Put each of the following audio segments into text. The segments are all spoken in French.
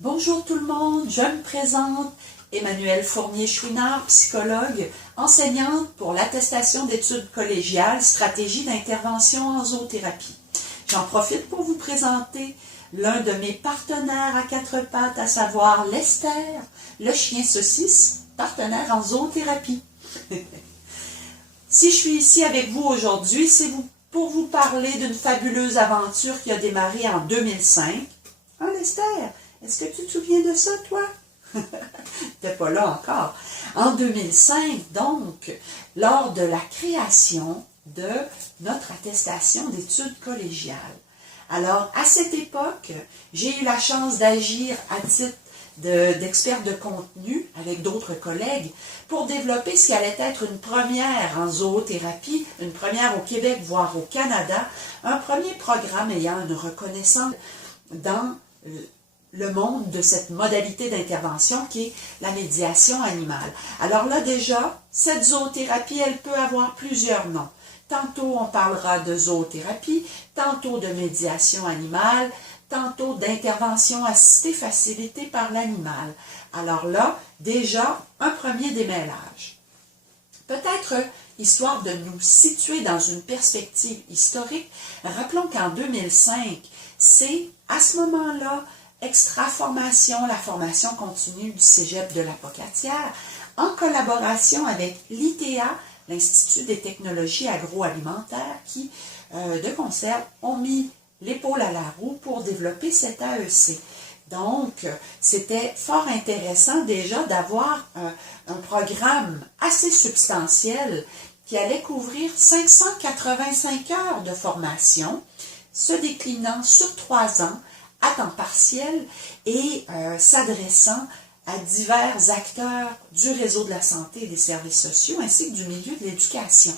Bonjour tout le monde, je me présente, Emmanuelle Fournier-Chouinard, psychologue, enseignante pour l'attestation d'études collégiales, stratégie d'intervention en zoothérapie. J'en profite pour vous présenter l'un de mes partenaires à quatre pattes, à savoir Lester, le chien saucisse, partenaire en zoothérapie. Si je suis ici avec vous aujourd'hui, c'est pour vous parler d'une fabuleuse aventure qui a démarré en 2005. Hein, Lester? Est-ce que tu te souviens de ça, toi? T'es pas là encore. En 2005, donc, lors de la création de notre attestation d'études collégiales. Alors, à cette époque, j'ai eu la chance d'agir à titre d'expert de contenu avec d'autres collègues pour développer ce qui allait être une première en zoothérapie, une première au Québec, voire au Canada, un premier programme ayant une reconnaissance dans le monde de cette modalité d'intervention qui est la médiation animale. Alors là déjà, cette zoothérapie, elle peut avoir plusieurs noms. Tantôt on parlera de zoothérapie, tantôt de médiation animale, tantôt d'intervention assistée facilitée par l'animal. Alors là, déjà, un premier démêlage. Peut-être, histoire de nous situer dans une perspective historique, rappelons qu'en 2005, c'est à ce moment-là Extra-formation, la formation continue du Cégep de la Pocatière, en collaboration avec l'ITA, l'Institut des technologies agroalimentaires, qui, de concert, ont mis l'épaule à la roue pour développer cet AEC. Donc, c'était fort intéressant déjà d'avoir un programme assez substantiel qui allait couvrir 585 heures de formation, se déclinant sur 3 ans, à temps partiel et s'adressant à divers acteurs du réseau de la santé et des services sociaux ainsi que du milieu de l'éducation.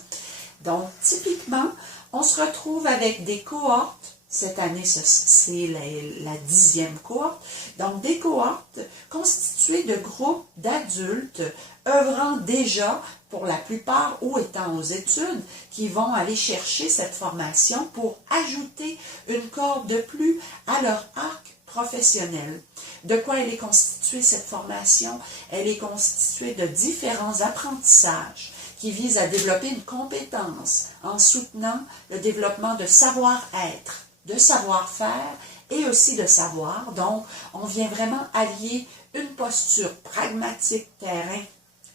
Donc, typiquement, on se retrouve avec des cohortes. Cette année, c'est la 10e cohorte. Donc, des cohortes constituées de groupes d'adultes œuvrant déjà, pour la plupart, ou étant aux études, qui vont aller chercher cette formation pour ajouter une corde de plus à leur arc professionnel. De quoi elle est constituée, cette formation? Elle est constituée de différents apprentissages qui visent à développer une compétence en soutenant le développement de savoir-être, de savoir-faire et aussi de savoir. Donc, on vient vraiment allier une posture pragmatique, terrain,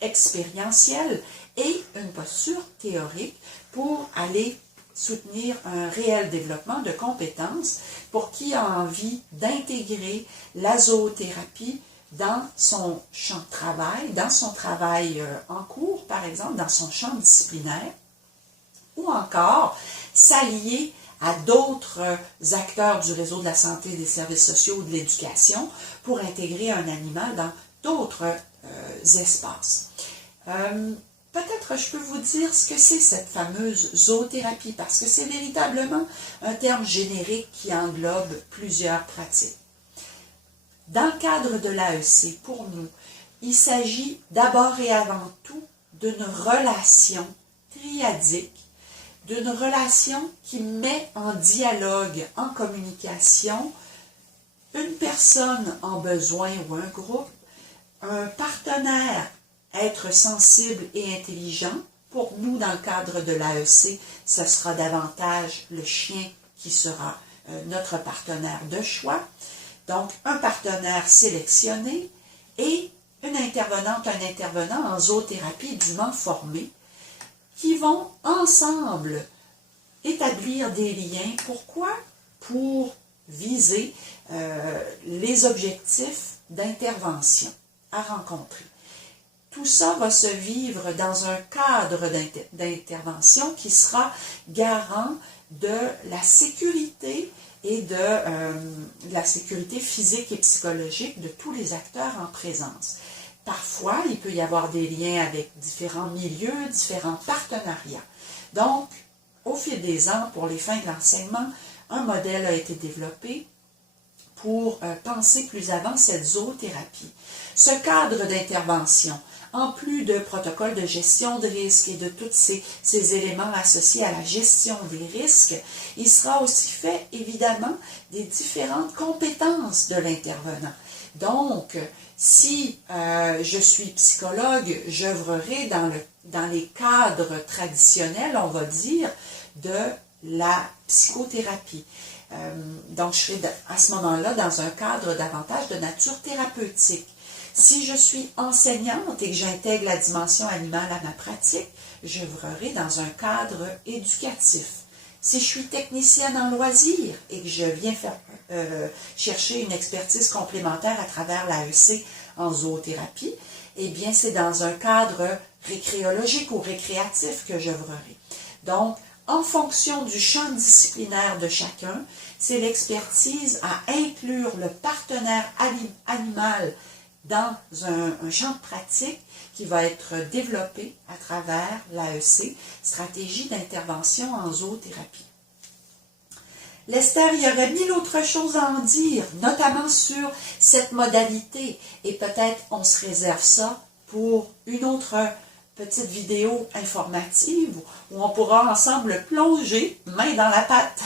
expérientielle et une posture théorique pour aller soutenir un réel développement de compétences pour qui a envie d'intégrer la zoothérapie dans son champ de travail, dans son travail en cours, par exemple, dans son champ disciplinaire, ou encore s'allier à d'autres acteurs du réseau de la santé, des services sociaux ou de l'éducation pour intégrer un animal dans d'autres espaces. Peut-être je peux vous dire ce que c'est cette fameuse zoothérapie, parce que c'est véritablement un terme générique qui englobe plusieurs pratiques. Dans le cadre de l'AEC, pour nous, il s'agit d'abord et avant tout d'une relation triadique, d'une relation qui met en dialogue, en communication, une personne en besoin ou un groupe, un partenaire, être sensible et intelligent. Pour nous, dans le cadre de l'AEC, ce sera davantage le chien qui sera notre partenaire de choix. Donc, un partenaire sélectionné et une intervenante, un intervenant en zoothérapie dûment formé qui vont ensemble établir des liens. Pourquoi? Pour viser les objectifs d'intervention à rencontrer. Tout ça va se vivre dans un cadre d'intervention qui sera garant de la sécurité et de la sécurité physique et psychologique de tous les acteurs en présence. Parfois, il peut y avoir des liens avec différents milieux, différents partenariats. Donc, au fil des ans, pour les fins de l'enseignement, un modèle a été développé pour penser plus avant cette zoothérapie. Ce cadre d'intervention En plus de protocoles de gestion de risque et de tous ces éléments associés à la gestion des risques, il sera aussi fait, évidemment, des différentes compétences de l'intervenant. Donc, si je suis psychologue, j'œuvrerai dans les cadres traditionnels, on va dire, de la psychothérapie. Donc, je serai à ce moment-là dans un cadre davantage de nature thérapeutique. Si je suis enseignante et que j'intègre la dimension animale à ma pratique, j'œuvrerai dans un cadre éducatif. Si je suis technicienne en loisirs et que je viens chercher une expertise complémentaire à travers l'AEC en zoothérapie, eh bien, c'est dans un cadre récréologique ou récréatif que j'œuvrerai. Donc, en fonction du champ disciplinaire de chacun, c'est l'expertise à inclure le partenaire animal dans un champ de pratique qui va être développé à travers l'AEC, stratégie d'intervention en zoothérapie. Lester, il y aurait mille autres choses à en dire, notamment sur cette modalité, et peut-être on se réserve ça pour une autre petite vidéo informative où on pourra ensemble plonger main dans la pâte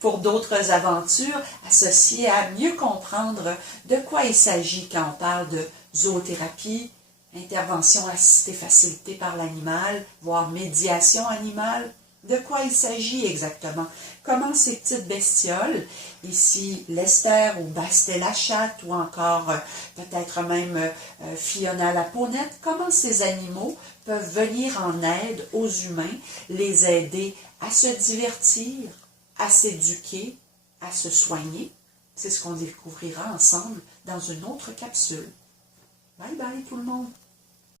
pour d'autres aventures associées à mieux comprendre de quoi il s'agit quand on parle de zoothérapie, intervention assistée facilitée par l'animal, voire médiation animale. De quoi il s'agit exactement? Comment ces petites bestioles, ici Lester ou Bastet la chatte ou encore peut-être même Fiona la peaunette, comment ces animaux peuvent venir en aide aux humains, les aider à se divertir, à s'éduquer, à se soigner? C'est ce qu'on découvrira ensemble dans une autre capsule. Bye bye tout le monde!